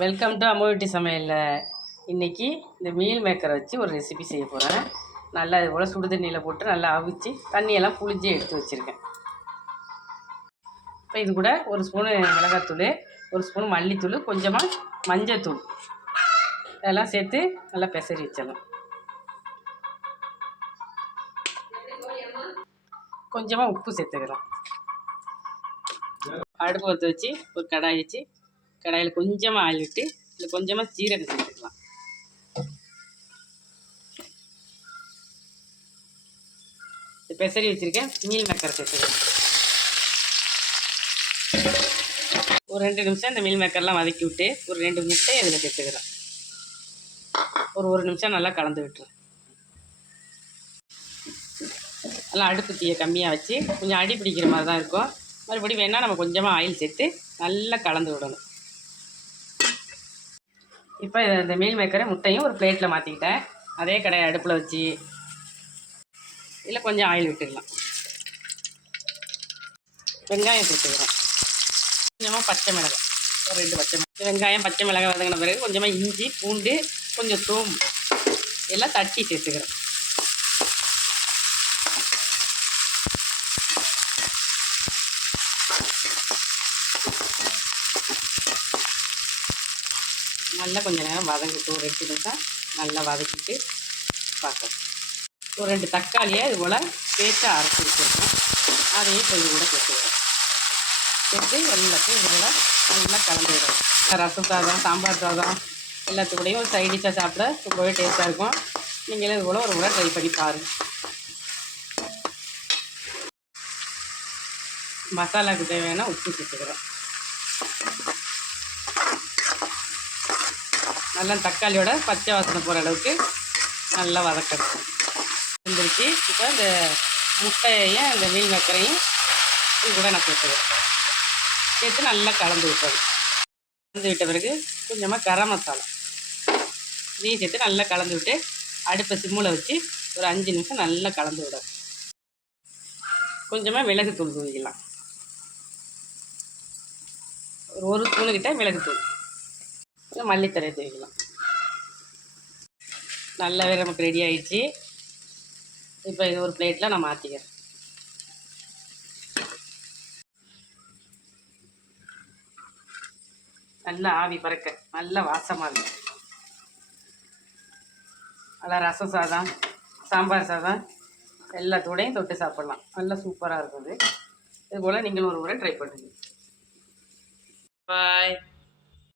Welcome to அம்மூட்டி சமையலில். இன்றைக்கி இந்த மீல் மேக்கரை வச்சு ஒரு ரெசிபி செய்ய போகிறேன் நல்லா இது போல் சுடு தண்ணியில் போட்டு நல்லா அவிச்சு தண்ணியெல்லாம் புளிஞ்சு எடுத்து வச்சுருக்கேன். இப்போ இது கூட ஒரு ஸ்பூனு மிளகாத்தூள் ஒரு ஸ்பூன் மல்லித்தூள் கொஞ்சமாக மஞ்சத்தூள். இதெல்லாம் சேர்த்து நல்லா பெசரி வச்சிடலாம் கொஞ்சமாக உப்பு சேர்த்துக்கலாம். அடுப்பு பற்ற வச்சு ஒரு கடாய் வச்சு கடாயில் கொஞ்சமாக ஆயில் விட்டு இதில் கொஞ்சமாக சீரகம் சேர்த்துக்கலாம் பெசரி வச்சுருக்கேன். மீல் மேக்கரை சேர்த்துக்கலாம் ஒரு ரெண்டு நிமிஷம் இந்த மீல் மேக்கர்லாம் வதக்கி விட்டு ஒரு ரெண்டு முட்டை இதில் சேர்த்துக்கிறேன் ஒரு ஒரு நிமிஷம் நல்லா கலந்து விட்டுறேன் நல்லா அடுப்பு தீயை கம்மியாக வச்சு கொஞ்சம் அடி பிடிக்கிற மாதிரி தான் இருக்கும். மறுபடியும் வேணால் நம்ம கொஞ்சமாக ஆயில் சேர்த்து நல்லா கலந்து விடணும். இப்போ இந்த மீல் மேக்கரை முட்டையும் ஒரு பிளேட்டில் மாற்றிக்கிட்டேன். அதே கடையை அடுப்பில் வச்சு இதில் கொஞ்சம் ஆயில் விட்டுக்கலாம். வெங்காயம் சேர்த்துக்கிறோம். கொஞ்சமாக பச்சை மிளகாய் ஒரு ரெண்டு பச்சை மிளகாய். வெங்காயம் பச்சை மிளகாய் வதங்கின பிறகு கொஞ்சமாக இஞ்சி பூண்டு கொஞ்சம் தூம் எல்லாம் தட்டி சேர்த்துக்கிறேன் நல்லா கொஞ்சம் நேரம் வதங்கிட்டு ஒரு ரெண்டு நிமிஷம் நல்லா வதக்கிட்டு பார்க்கலாம். ஒரு ரெண்டு தக்காளியை இது போல் பேஸ்ட்டாக அரைச்சி வச்சுருக்கோம் அதையும் கொஞ்சம் கூட சேர்த்துக்கிறோம் சேர்த்து எல்லாத்தையும் இது போல் நல்லா கலந்துவிடும் ரசம் சாதம் சாம்பார் சாதம் எல்லாத்துக்கூடையும் ஒரு சைட் டிஷ்ஷாக சாப்பிட ரொம்பவே டேஸ்ட்டாக இருக்கும். நீங்களும் இது போல் ஒரு முறை ட்ரை பண்ணி பாருங்கள் மசாலாவுக்கு தேவையான உப்பு சேர்த்துக்கிறோம் நல்லா தக்காளியோட பச்சை வாசனை போகிற அளவுக்கு நல்லா வதக்கணும். வந்துருச்சு. இப்போ இந்த முட்டையையும் இந்த மீன் மக்கரையும் இது கூட நான் சேர்த்துவேன் சேர்த்து நல்லா கலந்து விட்டது கலந்து விட்ட பிறகு கொஞ்சமாக கரம் மசாலா. இதையும் சேர்த்து நல்லா கலந்து விட்டு அடுப்பை சிம்மில் வச்சு ஒரு அஞ்சு நிமிஷம் நல்லா கலந்து விடும் கொஞ்சமாக மிளகுத்தூள் தூவிக்கலாம். ஒரு ஒரு ஸ்பூனுக்கிட்ட மிளகுத்தூள். மல்லித்தரையை தூவிக்கலாம் நல்லாவே நமக்கு ரெடி ஆகிடுச்சு இப்போ இது ஒரு பிளேட்டில் நான் மாற்றிக்கிறேன் நல்லா ஆவி பறக்க நல்ல வாசமாக இருக்கும் நல்லா ரசம் சாதம் சாம்பார் சாதம் எல்லாத்தோடையும் தொட்டு சாப்பிட்லாம். நல்லா சூப்பராக இருக்குது. இது போல் நீங்களும் ஒரு முறை ட்ரை பண்ணுங்கள் பாய்